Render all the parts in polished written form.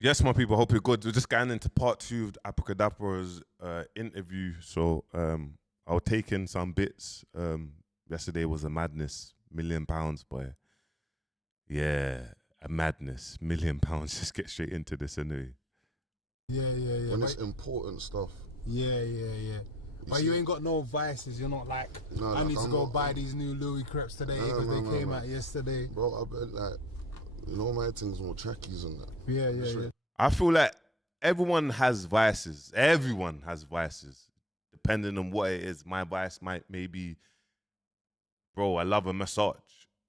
Yes, my people, hope you're good. We're just getting into part 2 of Abracadabra's interview. So I was taking some bits. Yesterday was a madness, £1,000,000, boy. Yeah, a madness, £1,000,000. Just get straight into this anyway. Yeah. When it's important stuff. Yeah. But you ain't got no vices. You're not like, I need to go buy these new Louis crepes today because they came out yesterday. Bro, I bet like, my thing's more trackies and that. Yeah. I feel like everyone has vices. Everyone has vices, depending on what it is. My vice might maybe, bro, I love a massage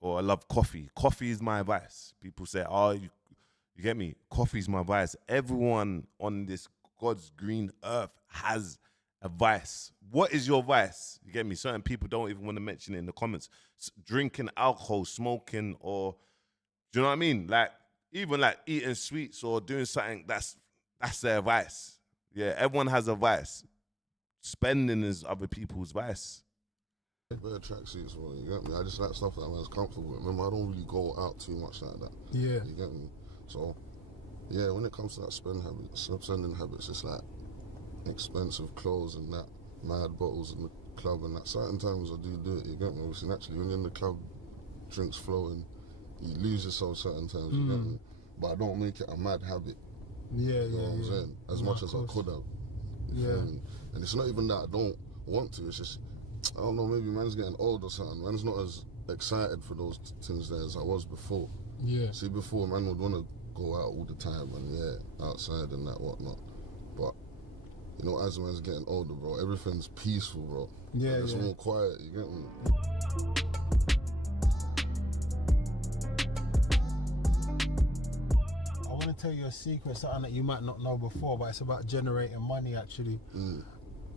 or I love coffee. Coffee is my vice. People say, oh, you get me? Coffee's my vice. Everyone on this God's green earth has a vice. What is your vice? You get me? Certain people don't even want to mention it in the comments. Drinking alcohol, smoking, or do you know what I mean? Like, even like eating sweets or doing something that's their vice. Yeah, everyone has a vice. Spending is other people's vice. Better tracksuits, bro. You get me? I just like stuff that man's comfortable with. Remember, I don't really go out too much like that. Yeah. You get me? So, yeah, when it comes to that spending habits, it's like expensive clothes and that, mad bottles in the club and that. Certain times I do it, you get me? Obviously, naturally, when you're in the club, drinks flowing, you lose yourself certain times, you get me? But I don't make it a mad habit. Yeah. You know what I'm saying? As much as I could have. Yeah. And it's not even that I don't want to, it's just, I don't know, maybe man's getting old or something. Man's not as excited for those things there as I was before. Yeah. See, before, man would want to go out all the time and, outside and that, whatnot. But, as man's getting older, bro, everything's peaceful, bro. Yeah, It's more quiet, you get me? I want to tell you a secret, something that you might not know before, but it's about generating money, actually.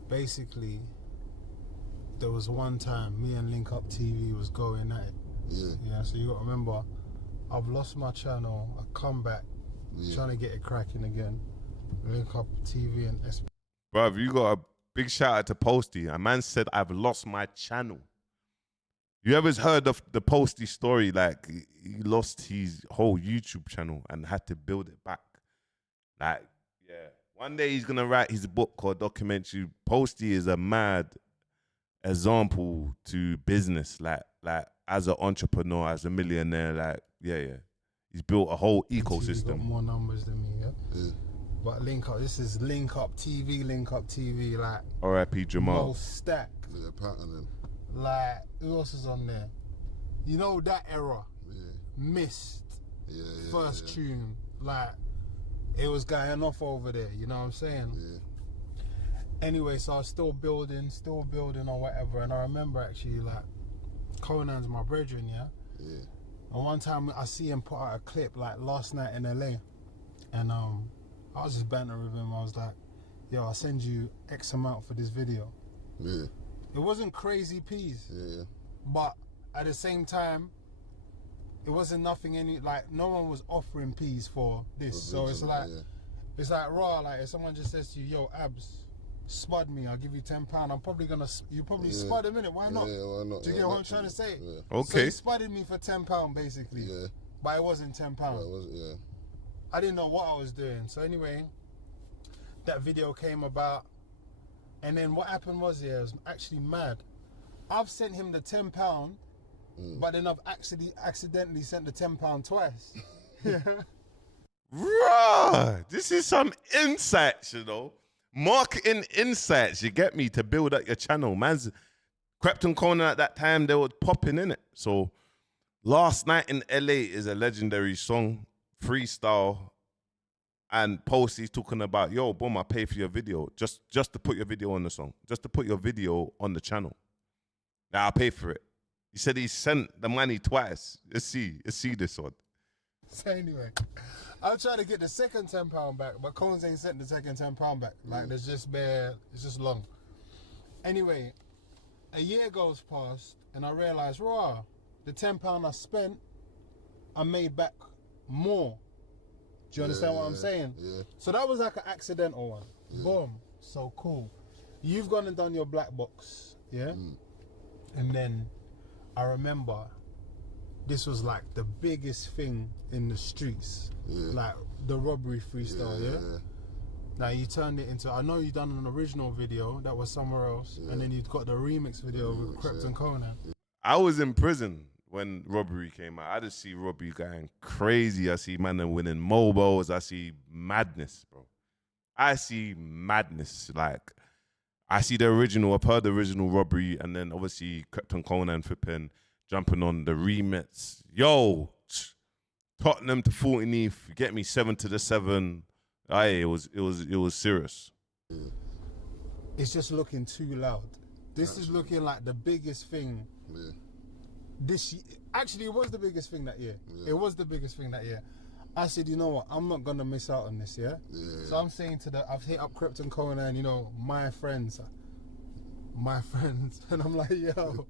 Basically, there was one time me and Link Up TV was going at it. Yeah, so you got to remember, I've lost my channel, I come back, trying to get it cracking again. Link Up TV and SP. Bruv, you got a big shout out to Posty. A man said, I've lost my channel. You ever heard of the Posty story? Like, he lost his whole YouTube channel and had to build it back. Like, yeah. One day he's going to write his book called Documentary. Posty is a mad example to business. Like as an entrepreneur, as a millionaire, like, yeah. He's built a whole ecosystem. He's got more numbers than me, yeah? But Link Up, this is Link Up TV, like... R.I.P. Jamal. Mo Stack. Yeah, patterning. Like, who else is on there? You know that era? Yeah. Missed. Yeah. First tune. Like, it was going off over there, you know what I'm saying? Yeah. Anyway, so I was still building or whatever, and I remember actually, like, Conan's my brethren, yeah? Yeah. And one time I see him put out a clip, like, last night in LA, and I was just bantering with him. I was like, yo, I'll send you X amount for this video. Yeah. It wasn't crazy peas. Yeah. But at the same time, it wasn't nothing no one was offering peas for this. So it's like, it's like raw, like if someone just says to you, yo, Abs, spud me, I'll give you £10. I'm probably gonna, you probably spud him in it, why not? Yeah, why not? Do you get what I'm trying to say? Yeah. Okay. So he spudded me for £10 basically. Yeah. But it wasn't £10. Yeah. I didn't know what I was doing. So anyway, that video came about. And then what happened was, it was actually mad. I've sent him the £10, but then I've actually accidentally sent the £10 twice. Bruh, this is some insights, Marketing insights, you get me, to build up your channel. Man's Krypton Conan at that time, they were popping in it. So Last Night in LA is a legendary song, freestyle, and Posty's talking about, yo, boom, I pay for your video, just to put your video on the song, just to put your video on the channel. Now I'll pay for it. He said he sent the money twice. Let's see this one. So anyway, I'll try to get the second £10 back, but Cones ain't sent the second £10 back. Like, there's just it's just long. Anyway, a year goes past, and I realize, raw, the £10 I spent, I made back more. Do you understand what I'm saying? Yeah. So that was like an accidental one. Yeah. Boom. So cool. You've gone and done your black box, yeah? And then I remember this was like the biggest thing in the streets, like the Robbery freestyle, yeah? Now you turned it into, I know you done an original video that was somewhere else, and then you've got the remix video with Krept and Conan. I was in prison when Robbery came out. I just see Robbery going crazy. I see man winning mobiles. I see madness, bro. I see madness. Like, I see the original. I've heard the original Robbery, and then obviously Krept and Conan flipping, jumping on the remix. Yo, Tottenham to 14th. Get me 7 to the 7. Aye, it was serious. It's just looking too loud. This is looking like the biggest thing. This actually, it was the biggest thing that year. It was the biggest thing that year. I said, you know what? I'm not gonna miss out on this, yeah. So I'm saying I've hit up Krept and Conan, you know, my friends, and I'm like, yo.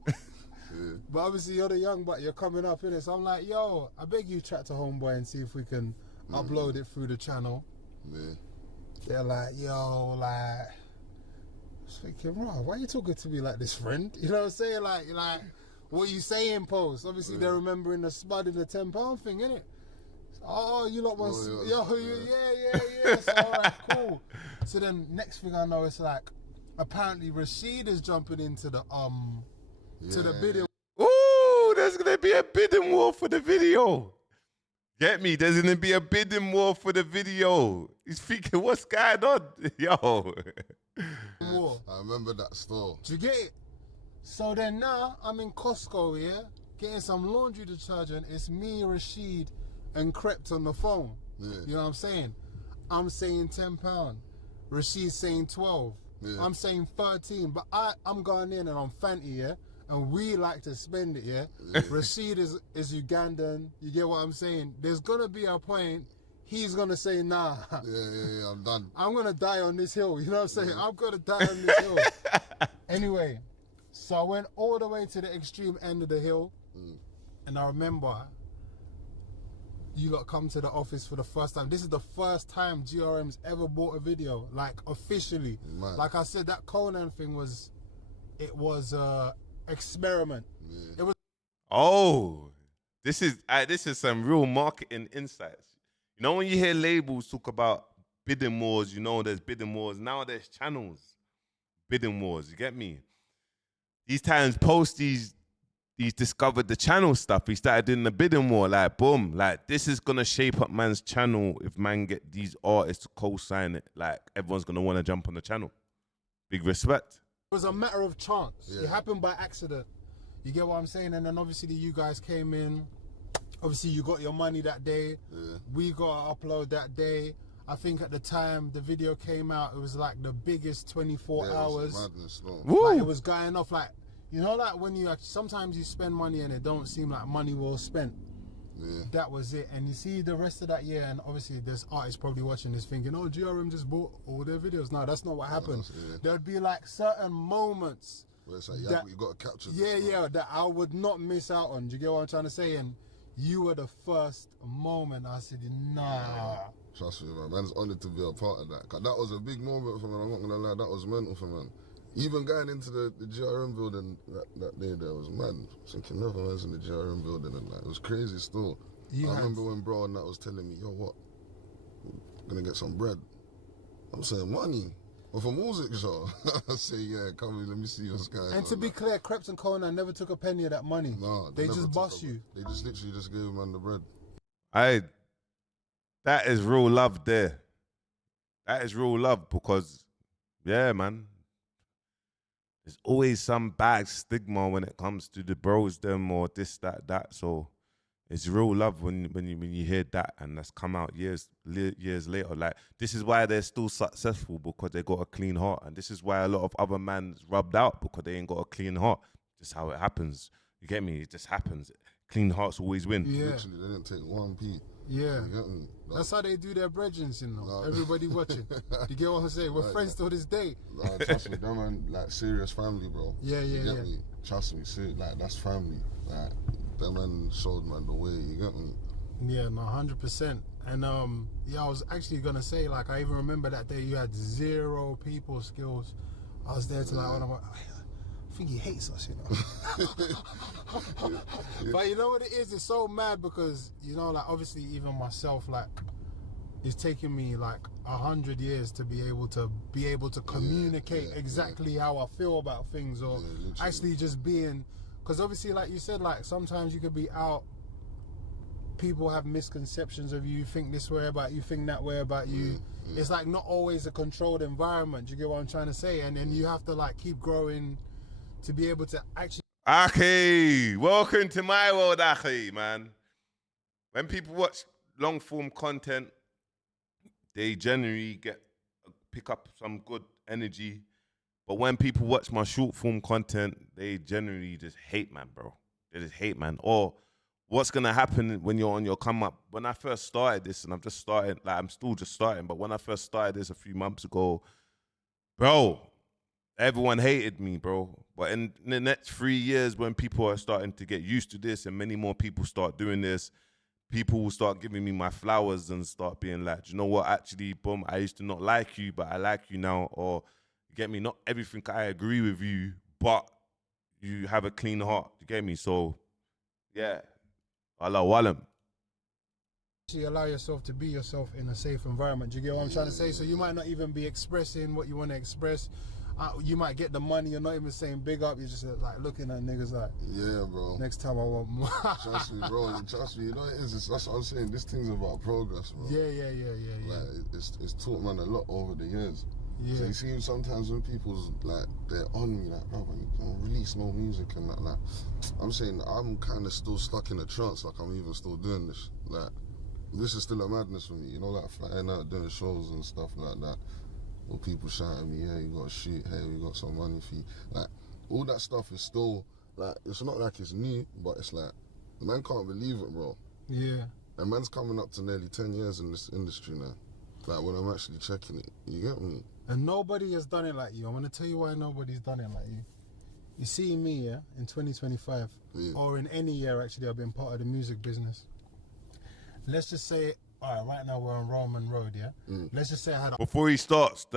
But obviously you're the young, but you're coming up in it. So I'm like, yo, I beg you chat to homeboy and see if we can upload it through the channel. They're like, yo, like, I was thinking, bro, why are you talking to me like this, friend? You know what I'm saying? Like, what you saying, Post? Obviously, they're remembering the spud in the £10 thing, innit? Oh, you lot want, yeah. So, all right, cool. So then, next thing I know, it's like, apparently Rashid is jumping into the to the bidding. Ooh, there's gonna be a bidding war for the video. Get me? There's gonna be a bidding war for the video. He's thinking, what's going on, yo? I remember that store. Do you get it? So then now I'm in Costco, yeah, getting some laundry detergent. It's me, Rashid, and Krept on the phone. You know what I'm saying? I'm saying £10. Rashid's saying 12. I'm saying 13. But I'm going in and I'm Fenty, yeah? And we like to spend it, yeah? Rashid is Ugandan. You get what I'm saying? There's gonna be a point he's gonna say, nah. Yeah, I'm done. I'm gonna die on this hill. You know what I'm saying? I'm gonna die on this hill. Anyway, so I went all the way to the extreme end of the hill. And I remember you lot come to the office for the first time. This is the first time GRM's ever bought a video, like officially. Man. Like I said, that Conan thing was experiment. It was. Oh, this is some real marketing insights. You know, when you hear labels talk about bidding wars, you know there's bidding wars. Now there's channels, bidding wars. You get me? These times, Posty's he's discovered the channel stuff. He started doing the bidding war. Like, boom, like this is gonna shape up man's channel if man get these artists to co-sign it. Like, everyone's gonna want to jump on the channel. Big respect. It was a matter of chance. It happened by accident. You get what I'm saying? And then obviously you guys came in. Obviously you got your money that day. We got to upload that day. I think at the time the video came out, it was like the biggest 24 hours. Madness, Like, it was going off like, you know, like when you actually, sometimes you spend money and it don't seem like money well spent. That was it. And you see the rest of that year, and obviously there's artists probably watching this thinking, oh, GRM just bought all their videos. No, that's not what happened. There'd be like certain moments where it's like, you got to capture this. Yeah, that I would not miss out on. Do you get what I'm trying to say? And you were the first moment I said, nah. Trust me, man. Man's honored to be a part of that. 'Cause that was a big moment for me. I'm not going to lie, that was mental for man. Even going into the GRM building that day, there was man thinking never man's in the GRM building, and like, it was crazy still. I remember when bro and that was telling me, yo, what? I'm gonna get some bread. I'm saying money. Or for music show. I say, yeah, come in, let me see what's going on. And to be clear, Krept and Conan never took a penny of that money. No, they just bust you. They just literally just gave man the bread. That is real love there. That is real love because, yeah, man. There's always some bad stigma when it comes to the bros, them or this, that. So it's real love when you hear that, and that's come out years later. Like, this is why they're still successful, because they got a clean heart, and this is why a lot of other mans rubbed out, because they ain't got a clean heart. Just how it happens. You get me? It just happens. Clean hearts always win. Yeah. Literally, they didn't take 1p. Yeah. That's how they do their brethrens, you know. No. Everybody watching. You get what I'm saying? We're friends till this day. Trust me, them man, like, serious family, bro. Yeah. Me? Trust me, like, that's family. Like, them man showed man the way, you get me? Yeah, no, 100%. And I was actually gonna say, like, I even remember that day you had 0 people skills. I was there till like, I think he hates us, you know. But you know what it is? It's so mad because, you know, like obviously even myself, like, it's taken me like 100 years to be able to communicate exactly how I feel about things, or actually just being, because obviously, like you said, like sometimes you could be out, people have misconceptions of you, think this way about you, think that way about you. It's like not always a controlled environment. Do you get what I'm trying to say? And then you have to like keep growing to be able to actually. Aki, welcome to my world, Aki, man. When people watch long form content, they generally pick up some good energy. But when people watch my short form content, they generally just hate, man, bro. They just hate, man. Or what's gonna happen when you're on your come up? When I first started this, and I'm just starting, like I'm still just starting, but when I first started this a few months ago, bro, everyone hated me, bro. But in the next 3 years, when people are starting to get used to this and many more people start doing this, people will start giving me my flowers and start being like, you know what, actually, boom, I used to not like you, but I like you now. Or, you get me, not everything I agree with you, but you have a clean heart. You get me? So, yeah. Allah Walam. Actually allow yourself to be yourself in a safe environment. Do you get what I'm trying to say? So you might not even be expressing what you want to express. You might get the money, you're not even saying big up, you're just like looking at niggas like, yeah, bro. Next time I want more. Trust me, bro. Trust me. You know it is. That's what I'm saying. This thing's about progress, bro. Yeah. Like it's taught man a lot over the years. Yeah. So you see sometimes when people's like they're on me like, bro, you don't release more music and that. Like, I'm saying I'm kind of still stuck in a trance. Like I'm even still doing this. Like this is still a madness for me. You know, like flying out doing shows and stuff like that. Or people shouting at me, hey, you got to shoot, hey, we got some money for you. Like, all that stuff is still, like, it's not like it's new, but it's like, man can't believe it, bro. Yeah. And man's coming up to nearly 10 years in this industry now. Like, when I'm actually checking it, you get me? And nobody has done it like you. I'm going to tell you why nobody's done it like you. You see me, yeah, in 2025, or in any year, actually, I've been part of the music business. Let's just say, all right now we're on Roman Road, yeah? Let's just say I had Before he starts,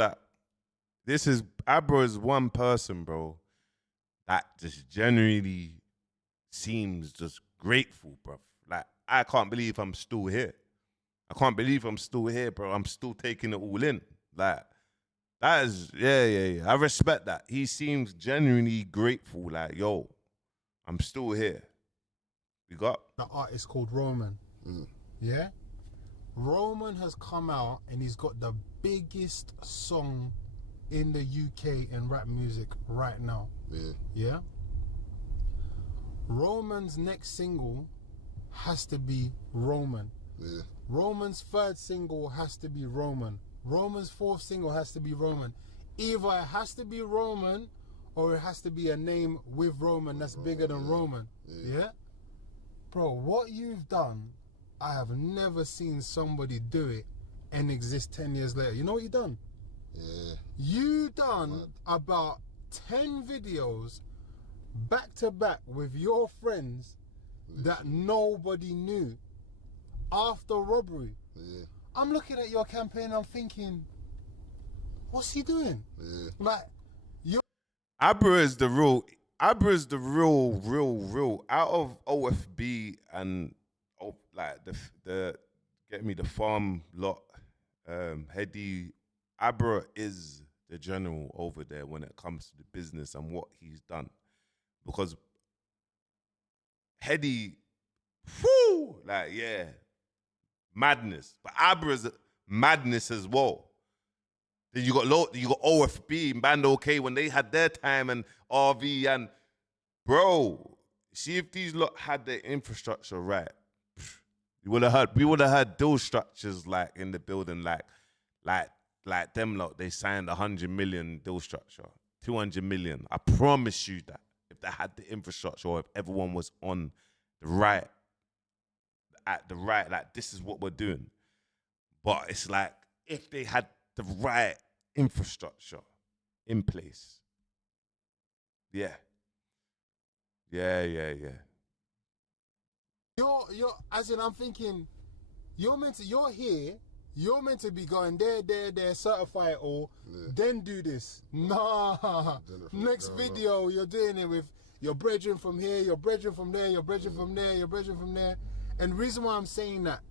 Abra is one person, bro, that just genuinely seems just grateful, bro. Like, I can't believe I'm still here. I can't believe I'm still here, bro. I'm still taking it all in. Like, that is, yeah. I respect that. He seems genuinely grateful, like, yo, I'm still here. You got? The artist called Roman, yeah? Roman has come out and he's got the biggest song in the UK in rap music right now. Yeah? Roman's next single has to be Roman. Yeah. Roman's third single has to be Roman. Roman's fourth single has to be Roman. Either it has to be Roman or it has to be a name with Roman that's bigger than Roman. Yeah? Bro, what you've done, I have never seen somebody do it and exist 10 years later. You know what you done? Yeah. You done about 10 videos back to back with your friends that nobody knew after Robbery. Yeah. I'm looking at your campaign, I'm thinking, what's he doing? Yeah. Like, you. Abra is the real out of OFB and like the get me the farm lot, Heady. Abra is the general over there when it comes to the business and what he's done, because Heady, like madness, but Abra's madness as well. Then you got OFB, Band OK when they had their time, and RV, and bro, see if these lot had their infrastructure right, we would have had those structures like in the building, like them lot. They signed 100 million deal structure, 200 million. I promise you that if they had the infrastructure, or if everyone was on the right, like this is what we're doing. But it's like if they had the right infrastructure in place. Yeah. You're as in, I'm thinking, you're here, You're meant to be going there, certify it all, then do this. Nah. Next video, you're doing it with your brethren from here, your brethren from there, your brethren from there, your brethren from there. And the reason why I'm saying that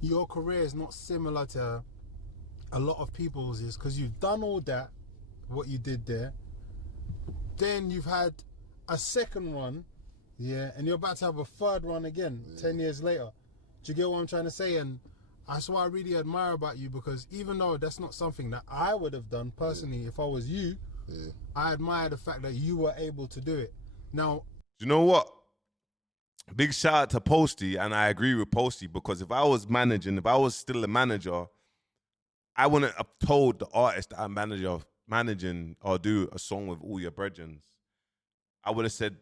your career is not similar to a lot of people's is because you've done all that, what you did there. Then you've had a second one, yeah, and you're about to have a third one again 10 years later. Do you get what I'm trying to say? And that's what I really admire about you, because even though that's not something that I would have done personally if I was you, I admire the fact that you were able to do it. Now, you know what? Big shout out to Posty, and I agree with Posty, because if I was still a manager, I wouldn't have told the artist that I'm managing or do a song with all your brethren. I would have said,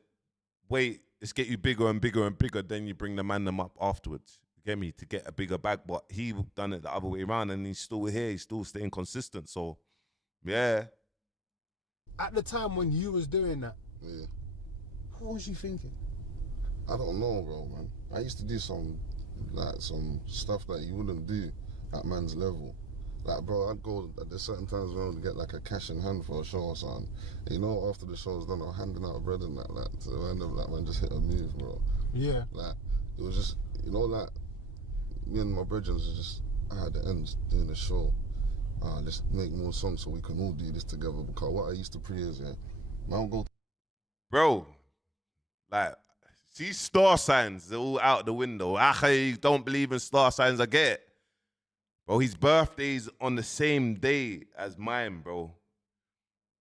wait, let's get you bigger and bigger and bigger, then you bring them up afterwards. Get me, to get a bigger bag. But he done it the other way around, and he's still here. He's still staying consistent. So, yeah. At the time when you was doing that, what was you thinking? I don't know, bro, man. I used to do some stuff that you wouldn't do at man's level. Like, bro, I'd go at the certain times when I would get like a cash in hand for a show or something. You know, after the show's done, I'm handing out bread and that, like, to the end of like, man, just hit a move, bro. Yeah. Like, it was just, you know, like, me and my brethren was just at the ends doing the show. Let's make more songs so we can all do this together. Because what I used to pray is, man, go. Bro, like, see star signs, they're all out the window. I don't believe in star signs, I get it. Bro, his birthday's on the same day as mine, bro.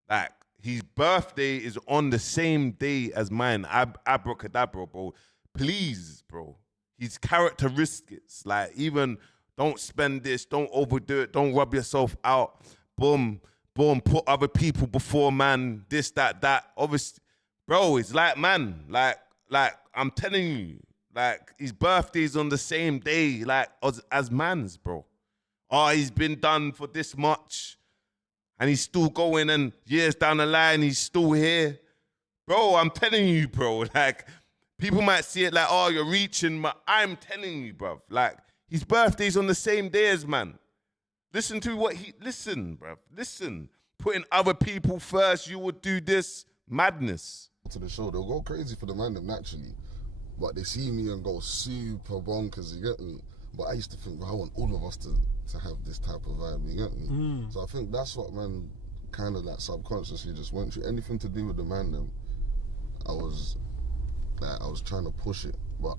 Like, his birthday is on the same day as mine. Abracadabra, bro. Please, bro. His characteristics, like, even don't spend this, don't overdo it, don't rub yourself out. Boom, boom, put other people before man, this, that. Obviously, bro, it's like, man, like I'm telling you, like, his birthday's on the same day, like, as man's, bro. Oh, he's been done for this much, and he's still going, and years down the line, he's still here. Bro, I'm telling you, bro, like, people might see it like, oh, you're reaching, but I'm telling you, bro, like, his birthday's on the same day as man. Listen to what listen, bro, listen. Putting other people first, you would do this madness. To the show, they'll go crazy for the man naturally, but they see me and go super bonkers, you get me? But I used to think, I want all of us to have this type of vibe, you get me? So I think that's what man kind of like subconsciously just went through. Anything to do with the man them, I was trying to push it, but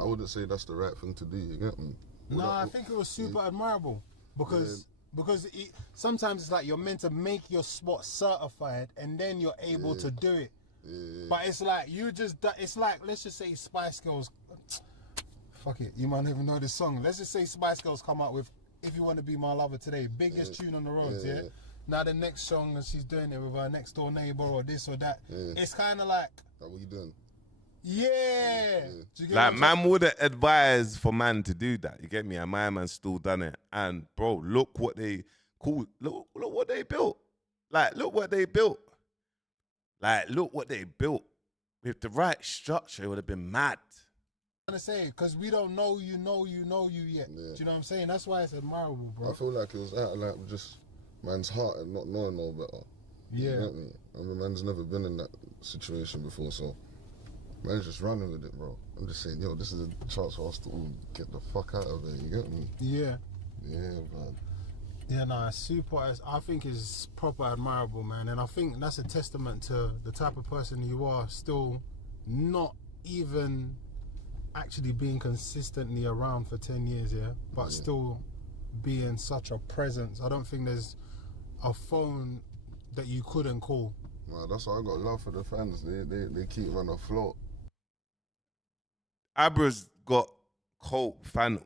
I wouldn't say that's the right thing to do, you get me? I think it was super admirable, because sometimes it's like you're meant to make your spot certified and then you're able to do it. But it's like it's like, let's just say Spice Girls, fuck it, you might never know this song. Let's just say Spice Girls come out with If You Want to Be My Lover Today, biggest tune on the roads, yeah? Now the next song, she's doing it with her next door neighbor or this or that. It's kind of like, what you doing? Like, man wouldn't advise for man to do that, you get me? And my man still done it. And bro, look what they what they built. Like, look what they built. Like, look what they built. With the right structure, it would have been mad. I'm trying to say, because we don't know you yet. Do you know what I'm saying? That's why it's admirable, bro. I feel like it was out of like just man's heart and not knowing no better. Yeah. You get me? I mean, man's never been in that situation before, so man's just running with it, bro. I'm just saying, yo, this is a chance for us to all get the fuck out of it, you get me? Yeah. Yeah, man. Yeah, nah, super. I think it's proper admirable, man. And I think that's a testament to the type of person you are, still not even actually being consistently around for 10 years, yeah? But still being such a presence. I don't think there's a phone that you couldn't call. Nah, that's why I got love for the fans. They keep man afloat. Abra's got cult fan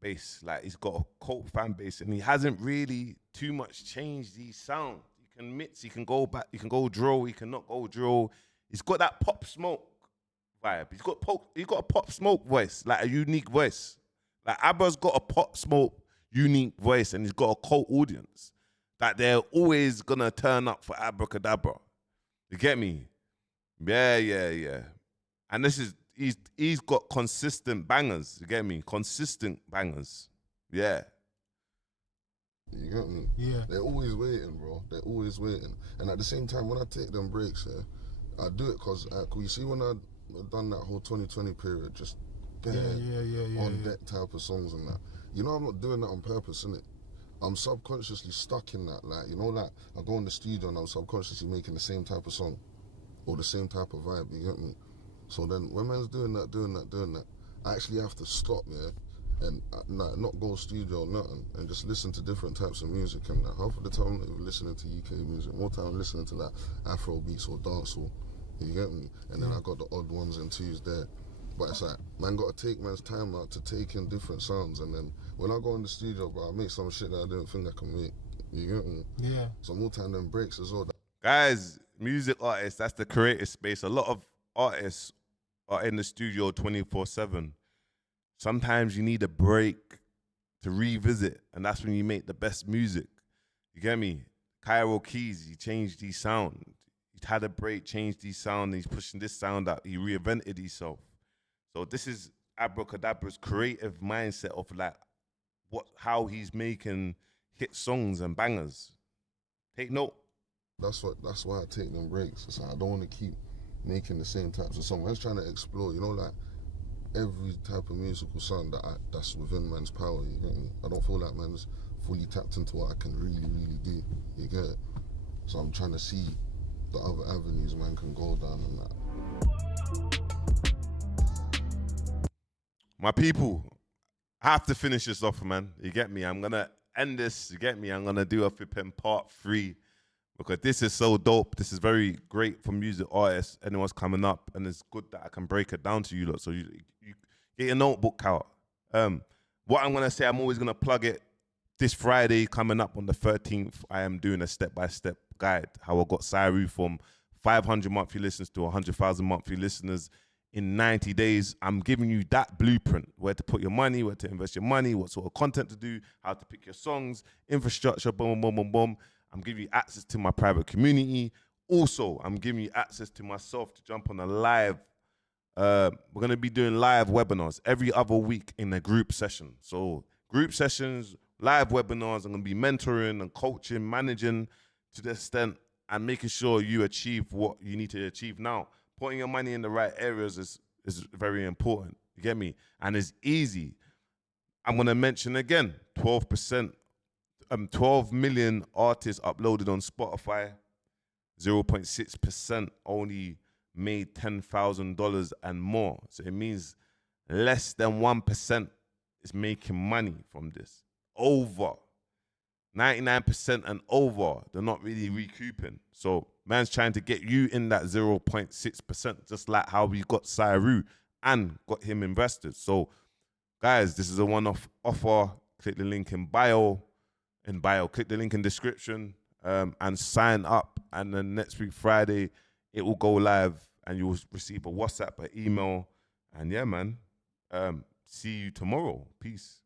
base. Like, he's got a cult fan base, and he hasn't really too much changed his sound. He can mix, he can go back, he can go drill, he can not go drill. He's got that Pop Smoke vibe. He's got a Pop Smoke voice, like a unique voice. Like, Abra's got a Pop Smoke unique voice, and he's got a cult audience that they're always gonna turn up for Abracadabra. You get me? Yeah. And this is he's got consistent bangers. You get me? Consistent bangers. Yeah. You get me? Yeah. They're always waiting, bro. They're always waiting. And at the same time, when I take them breaks, I do it because you see when I done that whole 2020 period, just bare on deck type of songs and that. You know, I'm not doing that on purpose, innit? I'm subconsciously stuck in that. Like, you know, like I go in the studio and I'm subconsciously making the same type of song or the same type of vibe. You get me? So then when man's doing that, I actually have to stop, and not go studio or nothing, and just listen to different types of music and that. Half of the time I'm not even listening to UK music. More time I'm listening to like Afro beats or dancehall. You get me? And then I got the odd ones and twos there. But it's like, man got to take man's time out to take in different sounds, and then when I go in the studio, bro, I make some shit that I didn't think I can make. You get me? Yeah. So more time than breaks as well. Guys, music artists, that's the creative space. A lot of artists are in the studio 24/7. Sometimes you need a break to revisit, and that's when you make the best music. You get me? Cairo Keys, he changed his sound. He had a break, changed his sound, and he's pushing this sound out. He reinvented himself. So this is Abracadabra's creative mindset of like how he's making hit songs and bangers. Take note. That's why I take them breaks. It's like I don't want to keep making the same types of songs. I was trying to explore, you know, like every type of musical sound that's within man's power. You get me? I don't feel like man's fully tapped into what I can really, really do. You get it? So I'm trying to see the other avenues man can go down and that. My people, I have to finish this off, man. You get me? I'm gonna end this. You get me? I'm gonna do a flipping part 3 because this is so dope. This is very great for music artists. Anyone's coming up, and it's good that I can break it down to you lot. So you get your notebook out. What I'm gonna say, I'm always gonna plug it. This Friday coming up on the 13th, I am doing a step-by-step guide how I got Siru from 500 monthly listeners to 100,000 monthly listeners in 90 days. I'm giving you that blueprint, where to put your money, where to invest your money, what sort of content to do, how to pick your songs, infrastructure, boom, boom, boom, boom. I'm giving you access to my private community. Also, I'm giving you access to myself to jump on a live. We're going to be doing live webinars every other week in a group session. So group sessions, live webinars, I'm going to be mentoring and coaching, managing to the extent and making sure you achieve what you need to achieve now. Putting your money in the right areas is very important. You get me? And it's easy. I'm going to mention again, 12%, 12 million artists uploaded on Spotify, 0.6% only made $10,000 and more. So it means less than 1% is making money from this. Over 99% and over, they're not really recouping. So man's trying to get you in that 0.6%, just like how we got Siru and got him invested. So guys, this is a one-off offer. Click the link in bio. Click the link in description and sign up. And then next week, Friday, it will go live and you will receive a WhatsApp, an email. And yeah, man, see you tomorrow. Peace.